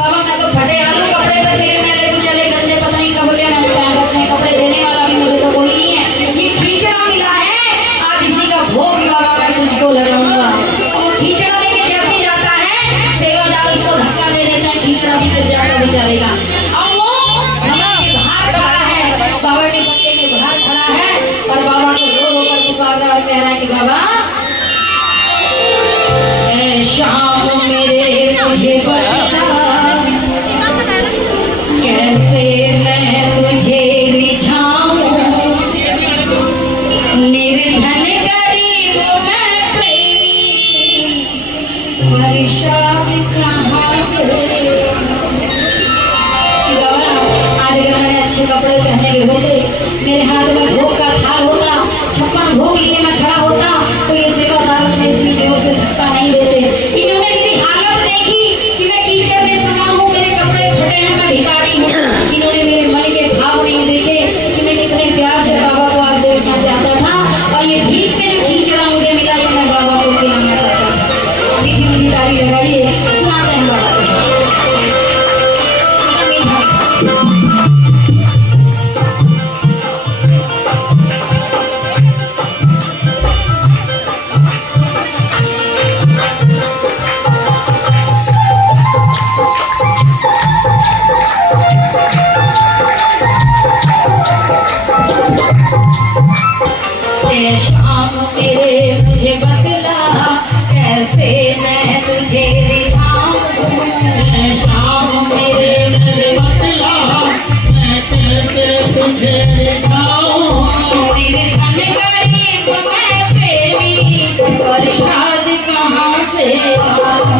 बाबा मैं तो फटे आलू कपड़े पर मेरे मेले को चले गंदे, पता नहीं कब क्या मैंने पहन रखे कपड़े, देने वाला भी मुझे तो कोई नहीं है। ये खींचड़ा मिला है, आज इसी का भोग बाबा मैं तुझको लगाऊंगा। और खींचड़ा लेके जैसे जाता है सेवादार उसको धक्का दे देता है, खींचड़ा भी गिर जाता बेचारेगा। और वो नमक के बाहर खड़ा है, बाबा के पत्ते के बाहर खड़ा है और बाबा को रो रो कर पुकार रहा और कह रहा है कि बाबा शाम मेरे मुझे बता कैसे मैं तुझे रिझाऊं, निर्धन गरीब मैं प्रेमी परेशान कहाँ से। बाबा आज अगर मैंने अच्छे कपड़े पहने हुए होते, मेरे हाथ में भोग का थाल होता, 56 भोग लिए मैं खड़ा होता, तो ये सेवादार ने इतनी जोर से धक्का नहीं देते। इन्होंने मेरी हालत देखी कि मैं कीचड़ में सना हूँ, मेरे कपड़े फटे हैं, मैं भिखारी हूँ। इन्होंने मेरे मन के भाव नहीं देखे कि मैं कितने प्यार से बाबा को आज देखना चाहता था, और ये भीख में जो कीचड़ा मुझे मिला तो मैं बाबा को खिलाना चाहता था। मीठी मीठी ताली लगाइए, सुनाते हैं बाबा को। शाम मेरे मुझे बतला कैसे मैं तुझे रिझाऊं, शाम मेरे मुझे बतला मैं कैसे तुझे रिझाऊं, निर्धन गरीब मैं प्रेमी परेशान कहाँ से आऊं।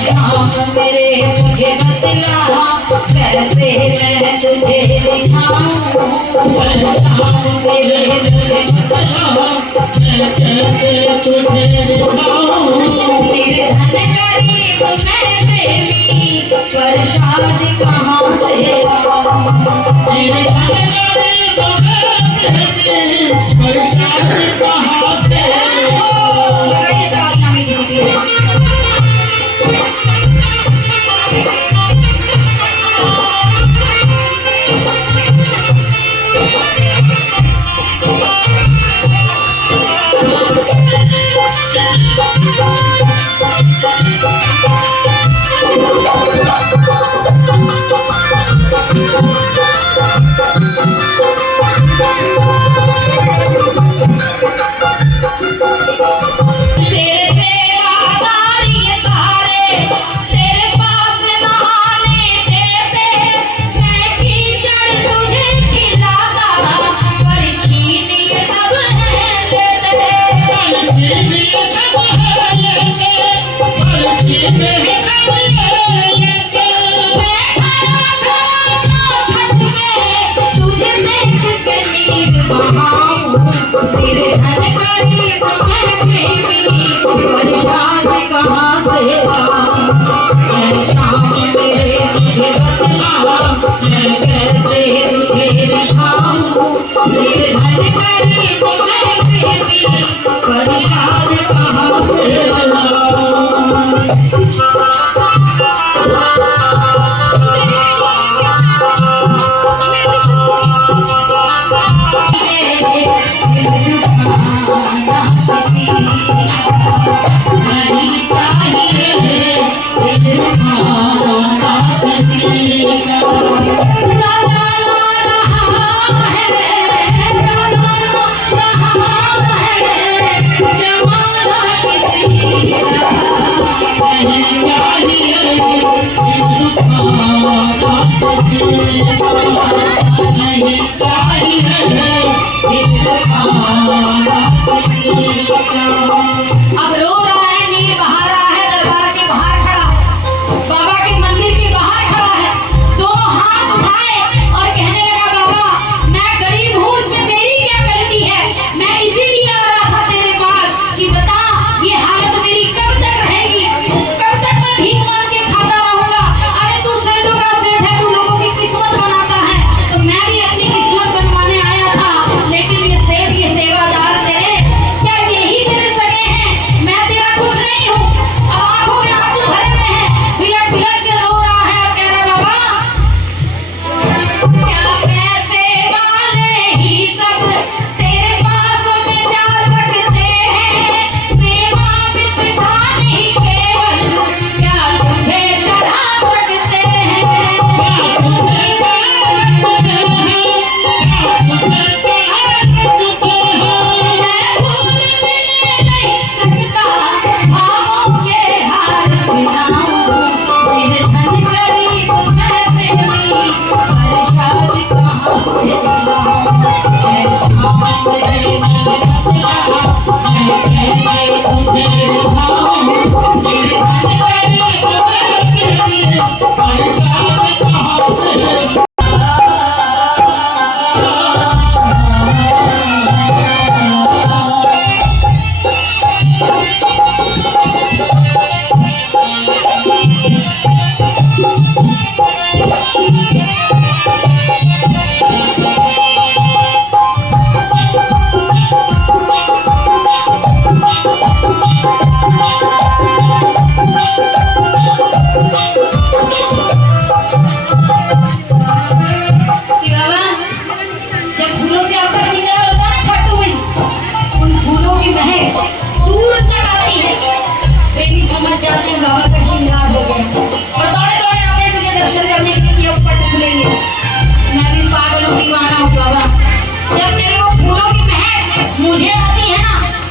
शाम मेरे मुझे बतला कैसे मैं तुझे रिझाऊं, शाम मेरे मुझे बतला मैं कैसे तुझे रिझाऊं, निर्धन गरीब मैं प्रेमी परेशान कहाँ से आऊं, निर्धन गरीब मैं प्रेमी परेशान कहाँ से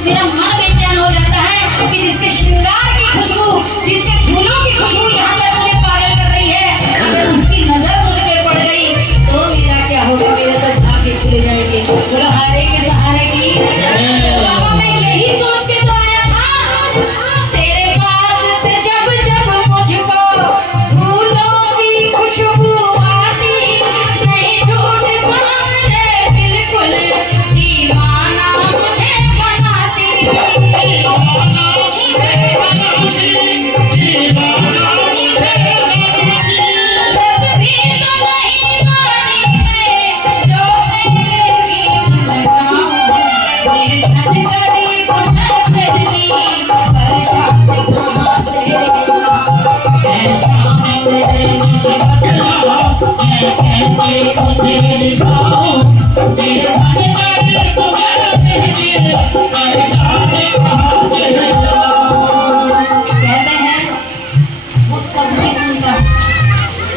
मेरा मन बेचैन हो जाता है कि जिसके श्रृंगार की खुशबू, जिसके फूलों की खुशबू यहाँ तक मुझे पागल कर रही है, अगर उसकी नजर मुझ पे पड़ गई तो मेरा क्या होगा? मेरे तो भाग्य खुल जाएंगे। बोलो हारे के सहारे की। तो बाबा मैं यही सोच के तो आया था, तेरे पास से जब जब मुझको फूलों की खुशबू आती, नहीं छूटता मेरे बिल्कुल, दीवाना मुझे बनाती। तस्वीर तो नहीं पानी में जो तेरे गीत में गाऊं, निर्धन गरीब मैं फिर भी परेशान कहाँ से आऊं। ऐसा मेरे लिए बतलाओ, मैं कैसे तुझे दिखाऊं, निर्धन गरीब मैं फिर भी परेशान कहाँ से आऊं। कहते हैं वो सब नहीं सुनता,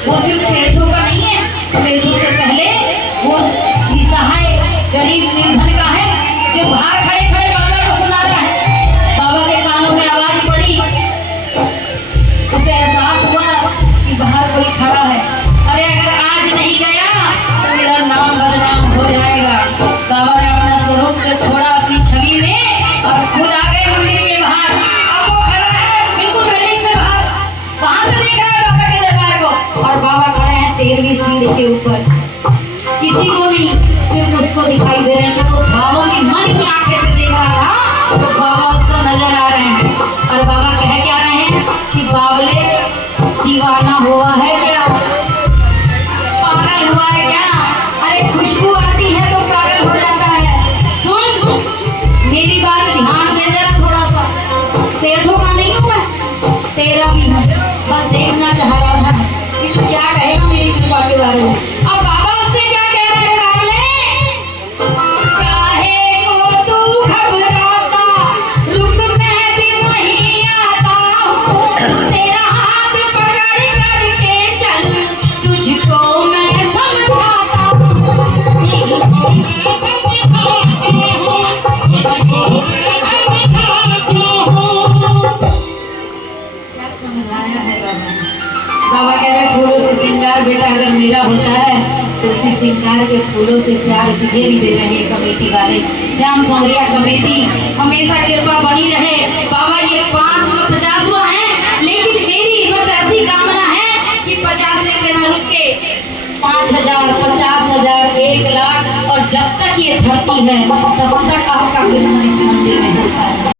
वो सिर्फ सेठों का नहीं है, सेठों से पहले वो निसहाय गरीब निर्धन का है, जो बाहर खड़े खड़े बाबा को सुना रहा है। बाबा के कानों में आवाज पड़ी, उसे एहसास हुआ कि बाहर कोई खड़ा है। अरे अगर आज नहीं गया तो मेरा नाम बदनाम हो जाएगा। बाबा ने अपना स्वरूप को छोड़ा अपनी छवि में और खुद आ गए मंदिर के बाहर। अब वो खड़ा है बिल्कुल बिल्डिंग से बाहर, वहां से देख रहा है बाबा के दरबार को, और बाबा खड़े हैं 13वीं सीढ़ी के ऊपर। किसी को नहीं, सिर्फ उसको दिखाई दे रहे हैं। तो वो भावों की मन की आंखें से देख रहा था तो बाबा उसको नजर आ रहे हैं। और बाबा कह क्या रहे हैं कि बावले दीवाना हुआ है क्या, पागल हुआ है क्या? अरे खुशबू आती है तो पागल हो जाता है। सुन मेरी बात ध्यान दे जरा थोड़ा सा, सेठों का नहीं हुआ, तेरा भी है। बस देखना चाह रहा था कि तू क्या कहेगा मेरी कृपा के बारे में। अब बाबा उससे क्या कह रहे हैं? बावले काहे को तू घबराता, रुक मैं भी वहीं आता हूँ, तेरा हाथ पकड़ करके चल, तुझको मैं समझाता क्या समझाया है बाबा? बाबा कह रहे फूलों से श्रृंगार बेटा अगर मेरा होता है तो उसी श्रृंगार के फूलों से प्यार तुझे भी दे रहे हैं कमेटी वाले। श्याम सौरिया कमेटी हमेशा कृपा बनी रहे। बाबा ये 550वां है, लेकिन मेरी बस ऐसी कामना है कि 50 पे न रुक के 5000, 50,000, 1 लाख, और जब तक ये धरती है